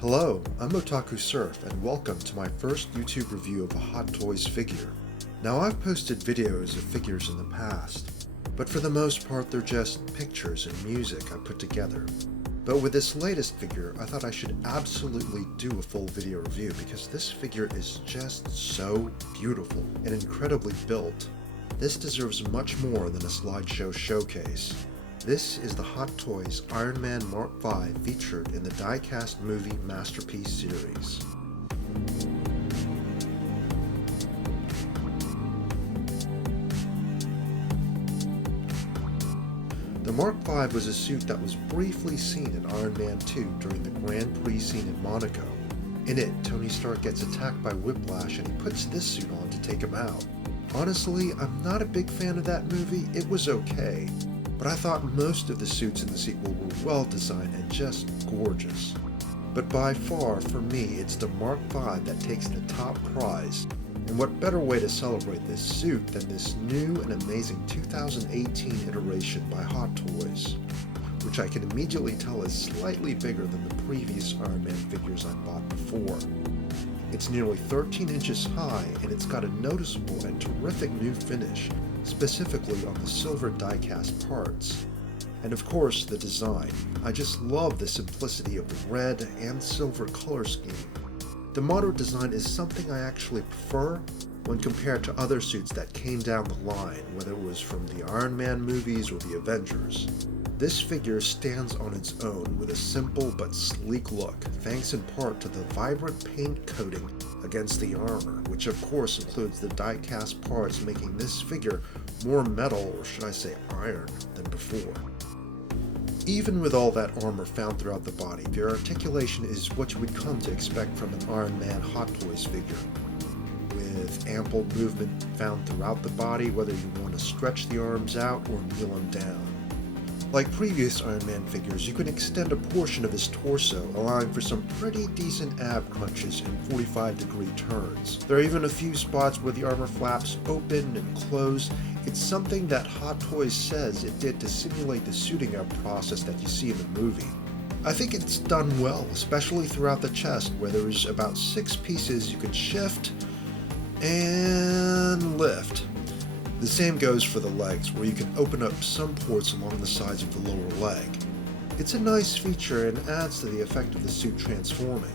Hello, I'm Otaku Surf, and welcome to my first YouTube review of a Hot Toys figure. Now, I've posted videos of figures in the past, but for the most part they're just pictures and music I put together. But with this latest figure, I thought I should absolutely do a full video review because this figure is just so beautiful and incredibly built. This deserves much more than a slideshow showcase. This is the Hot Toys Iron Man Mark V featured in the Diecast movie Masterpiece series. The Mark V was a suit that was briefly seen in Iron Man 2 during the Grand Prix scene in Monaco. In it, Tony Stark gets attacked by Whiplash and he puts this suit on to take him out. Honestly, I'm not a big fan of that movie. It was okay. But I thought most of the suits in the sequel were well designed and just gorgeous. But by far, for me, it's the Mark V that takes the top prize. And what better way to celebrate this suit than this new and amazing 2018 iteration by Hot Toys, which I can immediately tell is slightly bigger than the previous Iron Man figures I bought before. It's nearly 13 inches high, and it's got a noticeable and terrific new finish, specifically on the silver die-cast parts. And of course, the design. I just love the simplicity of the red and silver color scheme. The modern design is something I actually prefer when compared to other suits that came down the line, whether it was from the Iron Man movies or the Avengers. This figure stands on its own with a simple but sleek look, thanks in part to the vibrant paint coating against the armor, which of course includes the die-cast parts, making this figure more metal, or should I say iron, than before. Even with all that armor found throughout the body, the articulation is what you would come to expect from an Iron Man Hot Toys figure, with ample movement found throughout the body, whether you want to stretch the arms out or kneel them down. Like previous Iron Man figures, you can extend a portion of his torso, allowing for some pretty decent ab crunches and 45-degree turns. There are even a few spots where the armor flaps open and close. It's something that Hot Toys says it did to simulate the suiting up process that you see in the movie. I think it's done well, especially throughout the chest, where there's about 6 pieces you can shift and lift. The same goes for the legs, where you can open up some ports along the sides of the lower leg. It's a nice feature and adds to the effect of the suit transforming.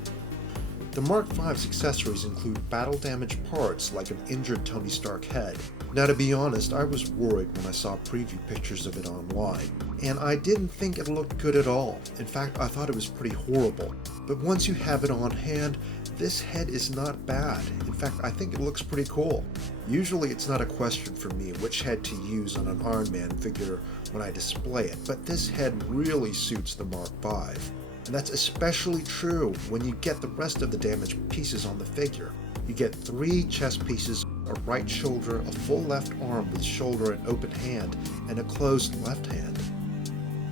The Mark V's accessories include battle-damaged parts like an injured Tony Stark head. Now, to be honest, I was worried when I saw preview pictures of it online, and I didn't think it looked good at all. In fact, I thought it was pretty horrible. But once you have it on hand, this head is not bad. In fact, I think it looks pretty cool. Usually it's not a question for me which head to use on an Iron Man figure when I display it, but this head really suits the Mark V. And that's especially true when you get the rest of the damaged pieces on the figure. You get 3 chest pieces, a right shoulder, a full left arm with shoulder and open hand, and a closed left hand.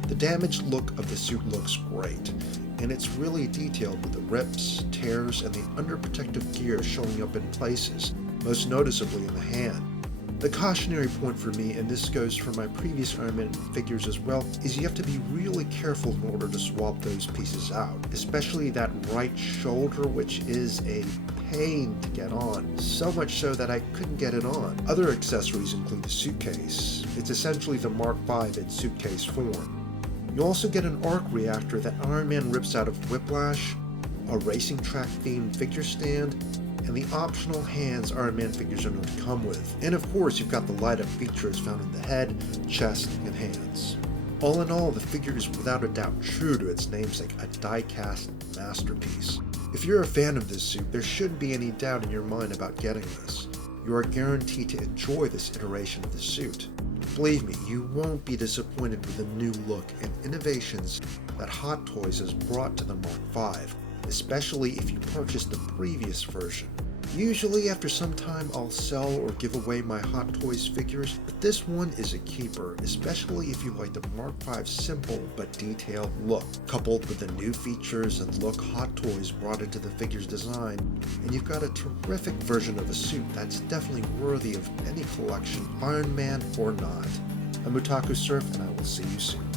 The damaged look of the suit looks great, and it's really detailed with the rips, tears, and the underprotective gear showing up in places, most noticeably in the hand. The cautionary point for me, and this goes for my previous Iron Man figures as well, is you have to be really careful in order to swap those pieces out, especially that right shoulder, which is a pain to get on, so much so that I couldn't get it on. Other accessories include the suitcase. It's essentially the Mark V in suitcase form. You also get an arc reactor that Iron Man rips out of Whiplash, a racing track themed figure stand, and the optional hands Iron Man figures are known to come with. And of course, you've got the light-up features found in the head, chest, and hands. All in all, the figure is without a doubt true to its namesake, a die-cast masterpiece. If you're a fan of this suit, there shouldn't be any doubt in your mind about getting this. You are guaranteed to enjoy this iteration of the suit. Believe me, you won't be disappointed with the new look and innovations that Hot Toys has brought to the Mark V, especially if you purchased the previous version. Usually after some time I'll sell or give away my Hot Toys figures, but this one is a keeper, especially if you like the Mark V's simple but detailed look, coupled with the new features and look Hot Toys brought into the figure's design, and you've got a terrific version of a suit that's definitely worthy of any collection, Iron Man or not. I'm Otaku Surf, and I will see you soon.